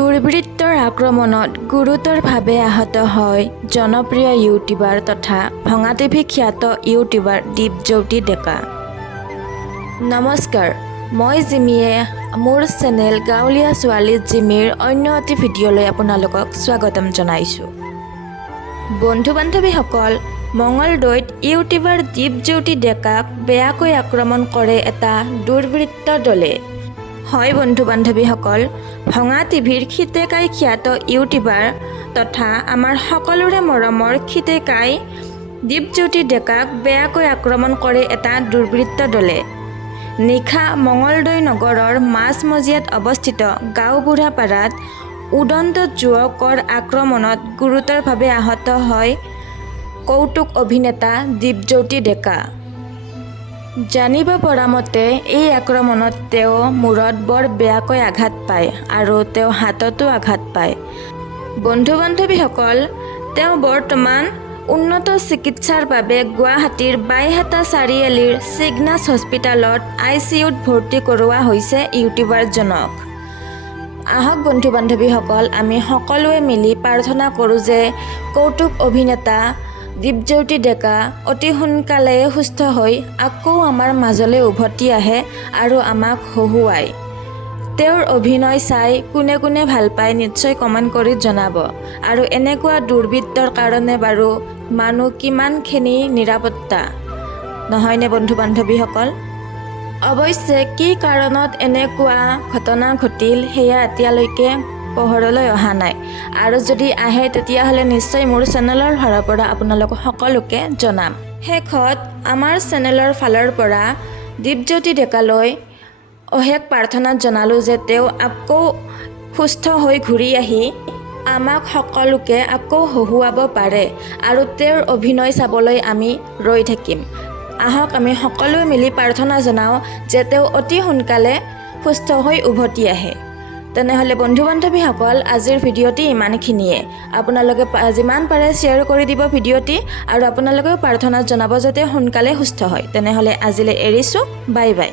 দুৰ্বৃত্তৰ আক্ৰমণত গুৰুতৰভাৱে আহত হয় জনপ্ৰিয় ইউটিউবাৰ তথা ভঙা টিভি খ্যাত ইউটিউবাৰ দীপজ্যোতি ডেকা। নমস্কাৰ, মই জিমিয়ে মোৰ চেনেল গাঁৱলীয়া ছোৱালী জিমিৰ অন্য এটি ভিডিঅ'লৈ আপোনালোকক স্বাগতম জনাইছোঁ। বন্ধু বান্ধৱীসকল, মঙলদৈত ইউটিউবাৰ দীপজ্যোতি ডেকাক বেয়াকৈ আক্ৰমণ কৰে এটা দুৰ্বৃত্ত দলে। হয় বন্ধু বান্ধৱীসকল, ভঙা টিভিৰ খিতেকাই খ্যাত ইউটিউবাৰ তথা আমাৰ সকলোৰে মৰমৰ খিতেকাই দীপজ্যোতি ডেকাক বেয়াকৈ আক্ৰমণ কৰে এটা দুৰ্বৃত্ত দলে। নিশা মঙলদৈ নগৰৰ মাজমজিয়াত অৱস্থিত গাঁওবুঢ়াপাৰাত উদন্ত যুৱকৰ আক্ৰমণত গুৰুতৰভাৱে আহত হয় কৌতুক অভিনেতা দীপজ্যোতি ডেকা। জানিব পৰা মতে এই আক্ৰমণত তেওঁ মূৰত বৰ বেয়াকৈ আঘাত পায় আৰু তেওঁ হাততো আঘাত পায়। বন্ধু বান্ধৱীসকল, তেওঁ বৰ্তমান উন্নত চিকিৎসাৰ বাবে গুৱাহাটীৰ বাইহাটা চাৰিআলিৰ চিগনাছ হস্পিটেলত ICUত ভৰ্তি কৰোৱা হৈছে ইউটিউবাৰজনক। আহক বন্ধু বান্ধৱীসকল, আমি সকলোৱে মিলি প্ৰাৰ্থনা কৰোঁ যে কৌতুক অভিনেতা দীপজ্যোতি ডেকা অতি সোনকালে সুস্থ হৈ আকৌ আমাৰ মাজলৈ উভতি আহে আৰু আমাক হহুৱায়। তেওঁৰ অভিনয় চাই কোনে কোনে ভাল পায় নিশ্চয় কমেণ্ট কৰি জনাব। আৰু এনেকুৱা দুৰ্বৃত্তৰ কাৰণে বাৰু মানুহ কিমানখিনি নিৰাপত্তা নহয়নে বন্ধু বান্ধৱীসকল? অৱশ্যে কি কাৰণত এনেকুৱা ঘটনা ঘটিল সেয়া এতিয়ালৈকে পোহৰলৈ অহা নাই, আৰু যদি আহে তেতিয়াহ'লে নিশ্চয় মোৰ চেনেলৰ ফালৰ পৰা আপোনালোক সকলোকে জনাম। শেষত আমাৰ চেনেলৰ ফালৰ পৰা দীপজ্যোতি ডেকালৈ অশেষ প্ৰাৰ্থনা জনালোঁ যে তেওঁ আকৌ সুস্থ হৈ ঘূৰি আহি আমাক সকলোকে আকৌ হহুৱাব পাৰে আৰু তেওঁৰ অভিনয় চাবলৈ আমি ৰৈ থাকিম। আহক আমি সকলোৱে মিলি প্ৰাৰ্থনা জনাওঁ যে তেওঁ অতি সোনকালে সুস্থ হৈ উভতি আহে। তেনেহ'লে বন্ধু বান্ধৱীসকল, আজিৰ ভিডিঅ'টি ইমানখিনিয়ে। আপোনালোকে যিমান পাৰে শ্বেয়াৰ কৰি দিব ভিডিঅ'টি, আৰু আপোনালোকেও প্ৰাৰ্থনা জনাব যাতে সোনকালে সুস্থ হয়। তেনেহ'লে আজিলৈ এৰিছোঁ, বাই বাই।